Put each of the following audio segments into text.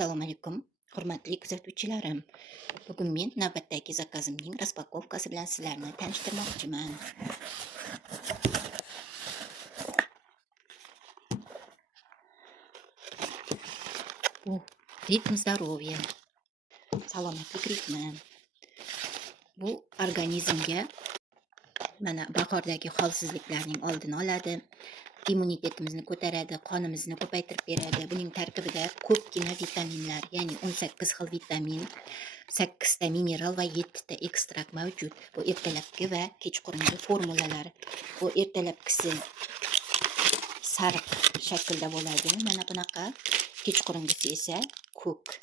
Assalomu alaykum, hurmatli kuzatuvchilarim. Bugun men navbatdagi zakazimning raspakovkasi bilan sizlarni tanishtirmoqchiman. Bu ritm здоровья, salomatlik ritmi. Bu organizmga mana bahordagi holsizliklarning oldini oladi, immunitetimizni ko'taradi, qonimizni ko'paytirib beradi. Buning tarkibida ko'pgina vitaminlar, ya'ni 18 xil vitamin, 8 ta mineral va 7 ta ekstrakt mavjud. Bu ertalabki va kechqurungi formulalar. Bu ertalabkisi sariq shaklda bo'ladi, mana bunaqa. Kechqurungisi esa ko'k.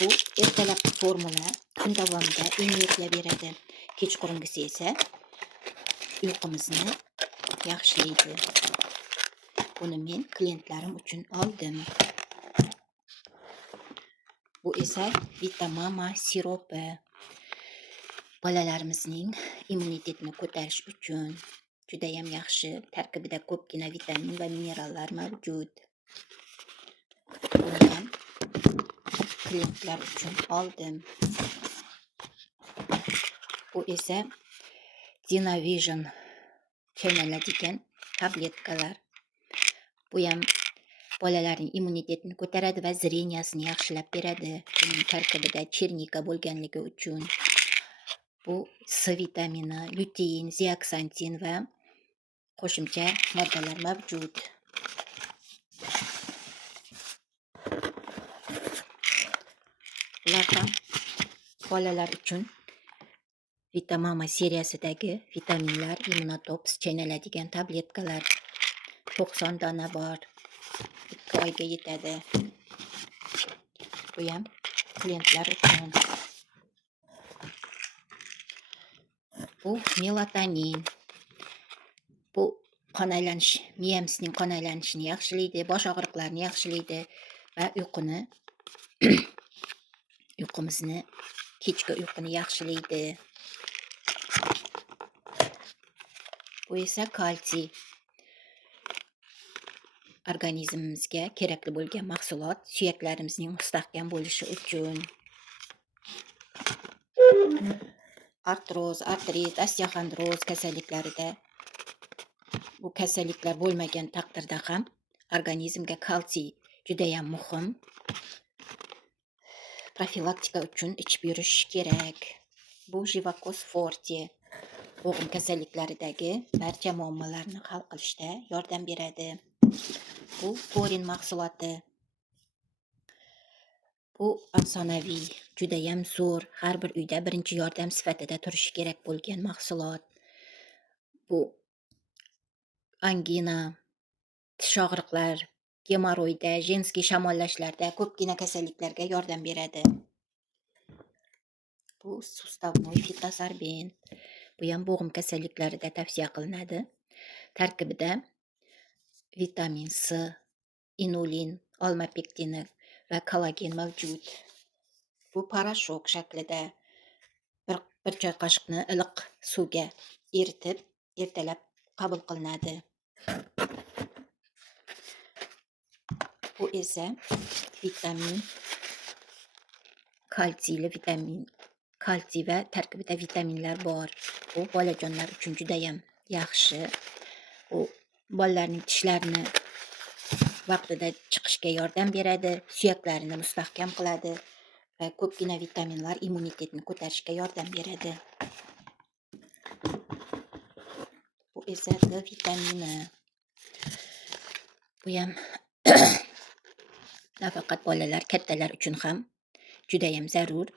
Bu ertalabki formula kun davomida energiya beradi. Kechqurungisi esa uyqumizni yaxshilaydi. Buni men klientlarim uchun oldim. Bu esa Vitamama siropi. Bolalarimizning immunitetini ko'tarish uchun juda ham yaxshi. Tarkibida ko'pgina vitamin va minerallar mavjud. Buni ham klientlar uchun oldim. Bu esa Dinavision chaynaladigan tabletkalar. Bu ham bolalarning immunitetini ko'taradi va zreniyasini yaxshilab beradi. Buning tarkibida chernika bo'lganligi uchun bu C vitamini, lutein, zeaksantin va qo'shimcha moddalar mavjud. Ular ham bolalar uchun Vitamama seriyasidagi vitaminlar, immunotops chaynaladigan tabletkalar 90 dona bor. 2 oyga yetadi. Bu ham klientlar uchun. Bu melatonin. Bu qon aylanish, miyamizning qon aylanishini yaxshilaydi, bosh og'riqlarini yaxshilaydi va uyqumizni, kechki uyquni yaxshilaydi. Bu esa kalsiy. Organizmimizga kerakli bo'lgan mahsulot, suyaklarimizning mustahkam bo'lishi uchun. Artroz, artrit, osteoxondroz kasalliklarida bu kasalliklar bo'lmagan taqdirda ham organizmga kalsiy juda ham muhim. Profilaktika uchun ichib yurish kerak. Bu Jivakos Forte bo'g'im kasalliklaridagi barcha muammolarni hal qilishda yordam beradi. Bu Torin mahsuloti. Bu afsonaviy, juda ham zo'r, har bir uyda birinchi yordam sifatida turishi kerak bo'lgan mahsulot. Bu angina, tish og'riqlar, gemoroyda, jenskiy shamollashlarda ko'pgina kasalliklarga yordam beradi. Bu sustavnoy fitosorben. Bu ham bo'g'im kasalliklarida tavsiya qilinadi. Tarkibida vitamin C, inulin, olma pektini va kollagen mavjud. Bu parashok shaklida bir choy qoshiqni iliq suvga eritib, ertalab qabul qilinadi. Bu esa vitamin, kalsiy va tarkibida vitaminlar bor. Bu bolajonlar uchun juda ham yaxshi. Bu bolalarning tishlarini vaqtida chiqishga yordam beradi, suyaklarini mustahkam qiladi va ko'pgina vitaminlar immunitetni ko'tarishga yordam beradi. Bu esa D vitamini. Bu ham nafaqat bolalar, kattalar uchun ham juda ham zarur.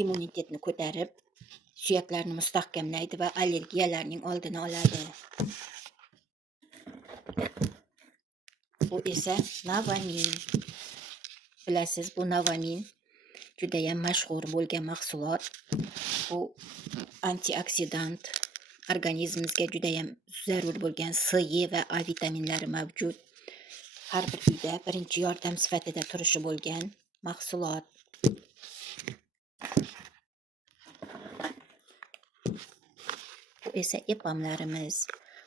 Immunitetni ko'tarib, suyaklarni mustahkamlaydi va allergiyalarning oldini oladi. Bu esa Novamin. Bilasiz, bu Novamin juda ham mashhur bo'lgan mahsulot. Bu antioksidant, organizmimizga juda ham zarur bo'lgan C, E va A vitaminlari mavjud. Har bir uyda birinchi yordam sifatida turishi bo'lgan mahsulot. Bu esa epamlarimiz.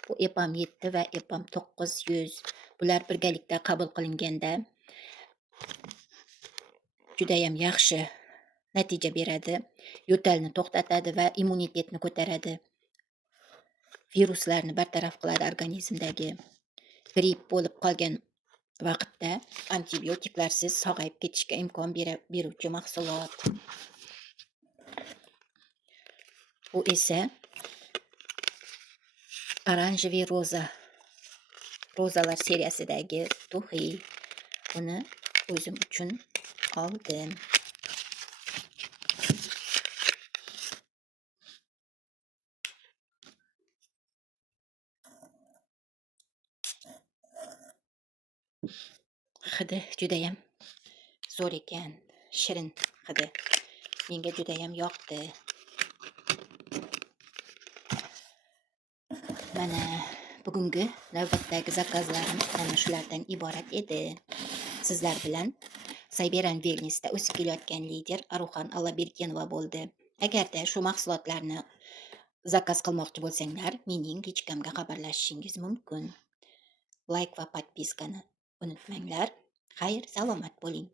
Bu epam 7 va epam 900. Bular birgalikda qabul qilinganda judayam yaxshi natija beradi. Yo'talni to'xtatadi va immunitetni ko'taradi. Viruslarni bartaraf qiladi organizmdagi. Gripp bo'lib qolgan vaqtda antibiotiklarsiz sog'ayib ketishga imkon beruvchi mahsulot. Bu esa oranjeviy rozalar seriyasidagi tuxi. Buni o'zim uchun oldim. Hidi judayam zo'r ekan, shirin hidi. Menga judayam yoqdi. Mana bugungi navbatdagi zakazlarim mana shulardan iborat edi. Sizlar bilan Sayberan Wellnessda o'sib kelayotgan lider Aruxan Allabergenova bo'ldi. Agarda shu mahsulotlarni zakaz qilmoqchi bo'lsanglar, mening lichkamga xabarlashishingiz mumkin. Like va podpiskani unutmanglar. Xayr, salomat bo'ling.